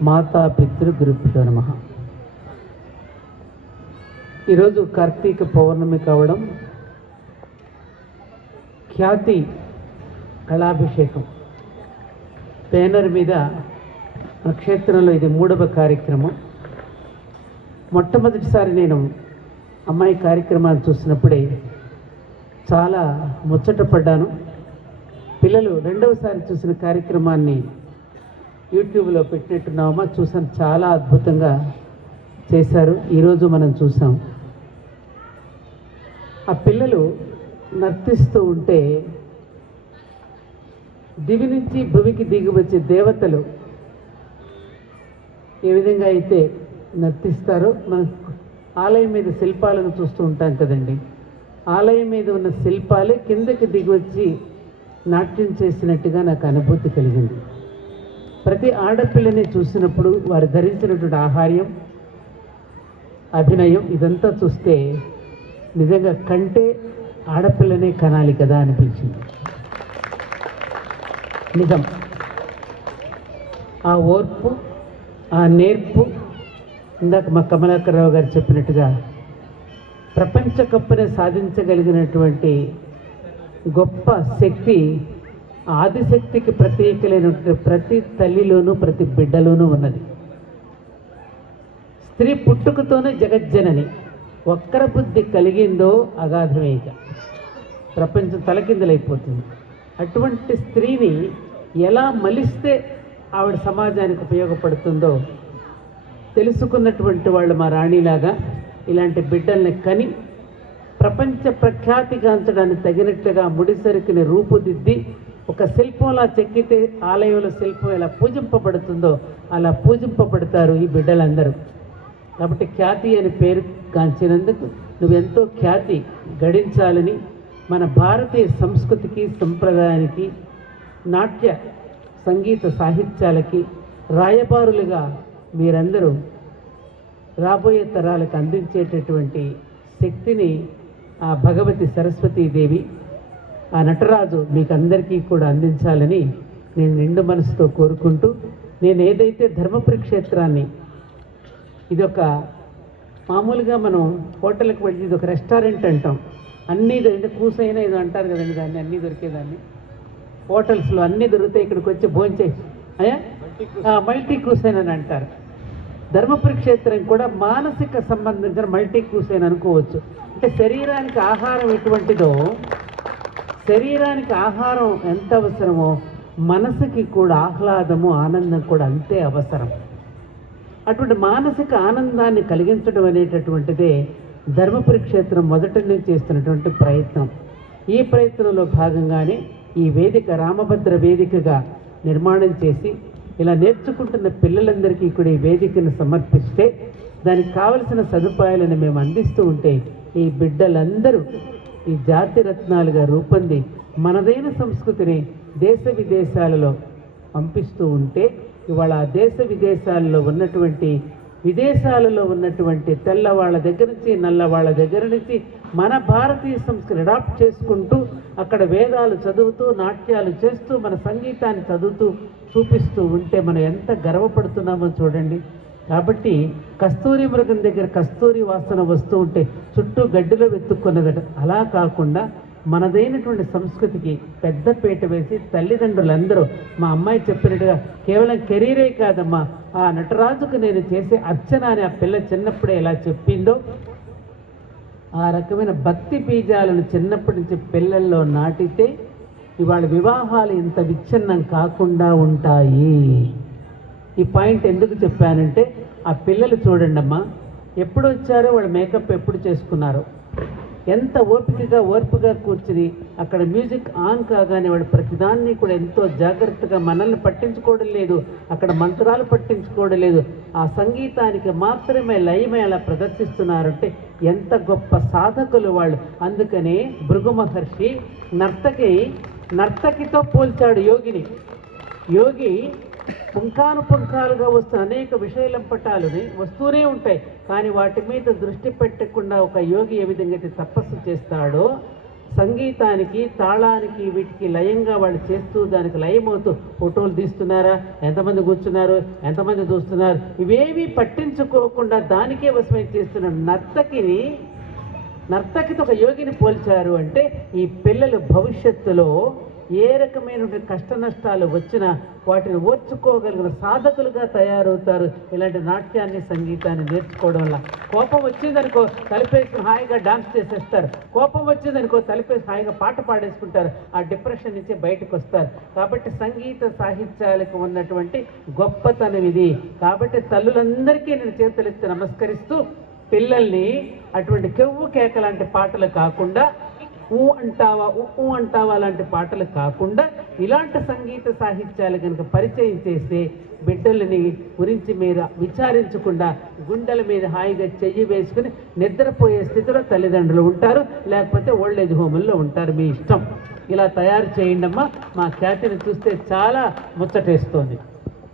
మాతా పితృ గురుభ్యో నమః. ఈరోజు కార్తీక పౌర్ణమి కావడం, ఖ్యాతి కళాభిషేకం బ్యానర్ మీద మన క్షేత్రంలో ఇది 3వ కార్యక్రమం. మొట్టమొదటిసారి నేను అమ్మాయి కార్యక్రమాన్ని చూసినప్పుడే చాలా ముచ్చటపడ్డాను. పిల్లలు రెండవసారి చూసిన కార్యక్రమాన్ని యూట్యూబ్లో పెట్టినట్టున్నామా, చూసాను. చాలా అద్భుతంగా చేశారు. ఈరోజు మనం చూసాం. ఆ పిల్లలు నర్తిస్తూ ఉంటే దివి నుంచి భూమికి దిగి వచ్చే దేవతలు ఏ విధంగా అయితే నర్తిస్తారో, మనం ఆలయం మీద శిల్పాలను చూస్తూ ఉంటాం కదండి. ఆలయం మీద ఉన్న శిల్పాలే కిందకి దిగి వచ్చి నాట్యం చేసినట్టుగా నాకు అనుభూతి కలిగింది. ప్రతి ఆడపిల్లని చూసినప్పుడు వారు ధరించినటువంటి ఆహార్యం, అభినయం ఇదంతా చూస్తే నిజంగా కంటే ఆడపిల్లనే కనాలి కదా అనిపించింది. నిజం. ఆ ఓర్పు, ఆ నేర్పు, ఇందాక మా కమలాకర్రావు గారు చెప్పినట్టుగా ప్రపంచ కప్పుని సాధించగలిగినటువంటి గొప్ప శక్తి, ఆదిశక్తికి ప్రతీకలైనటువంటి ప్రతి తల్లిలోనూ ప్రతి బిడ్డలోనూ ఉన్నది. స్త్రీ పుట్టుకతోనే జగజ్జనని. ఒక్కర బుద్ధి కలిగిందో అగాధమే, ఇక ప్రపంచం తలకిందలైపోతుంది. అటువంటి స్త్రీని ఎలా మలిస్తే ఆవిడ సమాజానికి ఉపయోగపడుతుందో తెలుసుకున్నటువంటి వాళ్ళు మా రాణిలాగా ఇలాంటి బిడ్డల్ని కని ప్రపంచ ప్రఖ్యాతిగాంచడానికి తగినట్లుగా ముడిసరుకుని రూపుదిద్ది ఒక శిల్పంలా చెక్కితే ఆలయంలో శిల్పం ఎలా పూజింపబడుతుందో అలా పూజింపబడతారు ఈ బిడ్డలందరూ. కాబట్టి ఖ్యాతి అని పేరు కాంచినందుకు నువ్వెంతో ఖ్యాతి గడించాలని, మన భారతీయ సంస్కృతికి, సంప్రదాయానికి, నాట్య సంగీత సాహిత్యాలకి రాయబారులుగా మీరందరూ రాబోయే తరాలకు అందించేటటువంటి శక్తిని ఆ భగవతి సరస్వతీదేవి, ఆ నటరాజు మీకు అందరికీ కూడా అందించాలని నేను నిండు మనసుతో కోరుకుంటూ, నేను ఏదైతే ధర్మపురి క్షేత్రాన్ని, ఇదొక మామూలుగా మనం హోటల్కి వెళ్ళి ఇది ఒక రెస్టారెంట్ అంటాం. అన్నీ కూసైనా ఇది అంటారు కదండి, దాన్ని అన్నీ దొరికేదాన్ని. హోటల్స్లో అన్నీ దొరుకుతాయి, ఇక్కడికి వచ్చి భోంచేసి మల్టీ కూసైన్ అని అంటారు. ధర్మపురి క్షేత్రం కూడా మానసిక సంబంధించిన మల్టీ కూసైన్ అనుకోవచ్చు. అంటే శరీరానికి ఆహారం ఎటువంటిదో, శరీరానికి ఆహారం ఎంత అవసరమో మనసుకి కూడా ఆహ్లాదము, ఆనందం కూడా అంతే అవసరం. అటువంటి మానసిక ఆనందాన్ని కలిగించడం అనేటటువంటిదే ధర్మపురి క్షేత్రం మొదటి నుంచి చేస్తున్నటువంటి ప్రయత్నం. ఈ ప్రయత్నంలో భాగంగానే ఈ వేదిక రామభద్ర వేదికగా నిర్మాణం చేసి ఇలా నేర్చుకుంటున్న పిల్లలందరికీ కూడా ఈ వేదికను సమర్పిస్తే దానికి కావలసిన సదుపాయాలను మేము అందిస్తూ ఉంటే ఈ బిడ్డలందరూ ఈ జాతి రత్నాలుగా రూపొంది మనదైన సంస్కృతిని దేశ విదేశాలలో పంపిస్తూ ఉంటే, ఇవాళ దేశ విదేశాలలో ఉన్నటువంటి తెల్లవాళ్ళ దగ్గర నుంచి నల్లవాళ్ళ దగ్గర నుంచి మన భారతీయ సంస్కృతి అడాప్ట్ చేసుకుంటూ అక్కడ వేదాలు చదువుతూ, నాట్యాలు చేస్తూ, మన సంగీతాన్ని చదువుతూ చూపిస్తూ ఉంటే మనం ఎంత గర్వపడుతున్నామో చూడండి. కాబట్టి కస్తూరి మృగం దగ్గర కస్తూరి వాసన వస్తూ ఉంటే చుట్టూ గడ్డిలో వెతుక్కున్నదట. అలా కాకుండా మనదైనటువంటి సంస్కృతికి పెద్దపీట వేసి తల్లిదండ్రులందరూ, మా అమ్మాయి చెప్పినట్టుగా కేవలం కెరీరే కాదమ్మా, ఆ నటరాజుకు నేను చేసే అర్చన అని ఆ పిల్ల చిన్నప్పుడే ఎలా చెప్పిందో, ఆ రకమైన భక్తి బీజాలను చిన్నప్పటి నుంచి పిల్లల్లో నాటితే ఇవాళ వివాహాలు ఇంత విచ్ఛిన్నం కాకుండా ఉంటాయి. ఈ పాయింట్ ఎందుకు చెప్పానంటే, ఆ పిల్లలు చూడండి అమ్మా, ఎప్పుడు వచ్చారో వాళ్ళు మేకప్ ఎప్పుడు చేసుకున్నారో, ఎంత ఓర్పుగా కూర్చుని అక్కడ మ్యూజిక్ ఆన్ కాగానే వాడు ప్రతిదాన్ని కూడా ఎంతో జాగ్రత్తగా, మనల్ని పట్టించుకోవడం లేదు, అక్కడ మంత్రాలు పట్టించుకోవడం లేదు, ఆ సంగీతానికి మాత్రమే లయమే అలా ప్రదర్శిస్తున్నారంటే ఎంత గొప్ప సాధకులు వాళ్ళు. అందుకనే భృగు మహర్షి నర్తకితో పోల్చాడు యోగిని. యోగి పుంఖానుపుంఖాలుగా వస్తున్న అనేక విషయలంపటాలని వస్తూనే ఉంటాయి, కానీ వాటి మీద దృష్టి పెట్టకుండా ఒక యోగి ఏ విధంగా అయితే తపస్సు చేస్తాడో, సంగీతానికి, తాళానికి, వీటికి లయంగా వాళ్ళు చేస్తూ దానికి లయమవుతూ ఫోటోలు తీస్తున్నారా, ఎంతమంది కూర్చున్నారు, ఎంతమంది చూస్తున్నారు, ఇవేమీ పట్టించుకోకుండా దానికే వశమై చేస్తున్న నర్తకితో ఒక యోగిని పోల్చారు. అంటే ఈ పిల్లలు భవిష్యత్తులో ఏ రకమైన కష్ట నష్టాలు వచ్చినా వాటిని ఓర్చుకోగలిగిన సాధకులుగా తయారవుతారు ఇలాంటి నాట్యాన్ని, సంగీతాన్ని నేర్చుకోవడం వల్ల. కోపం వచ్చిందనుకో తలిపేసుకుని హాయిగా డాన్స్ చేసేస్తారు, కోపం వచ్చిందనుకో తలిపేసి హాయిగా పాట పాడేసుకుంటారు, ఆ డిప్రెషన్ నుంచి బయటకు వస్తారు. కాబట్టి సంగీత సాహిత్యాలకు ఉన్నటువంటి గొప్పతనం ఇది. కాబట్టి తల్లులందరికీ నేను చేతులెత్తి నమస్కరిస్తూ పిల్లల్ని అటువంటి కెవ్వు కేక లాంటి పాటలు కాకుండా, ఊ అంటావా ఊ అంటావా లాంటి పాటలు కాకుండా ఇలాంటి సంగీత సాహిత్యాలు కనుక పరిచయం చేస్తే బిడ్డలని గురించి మీరు విచారించకుండా గుండెల మీద హాయిగా చెయ్యి వేసుకుని నిద్రపోయే స్థితిలో తల్లిదండ్రులు ఉంటారు, లేకపోతే ఓల్డేజ్ హోముల్లో ఉంటారు. మీ ఇష్టం. ఇలా తయారు చేయండి అమ్మా. మా ఖ్యాతిని చూస్తే చాలా ముచ్చటేస్తోంది.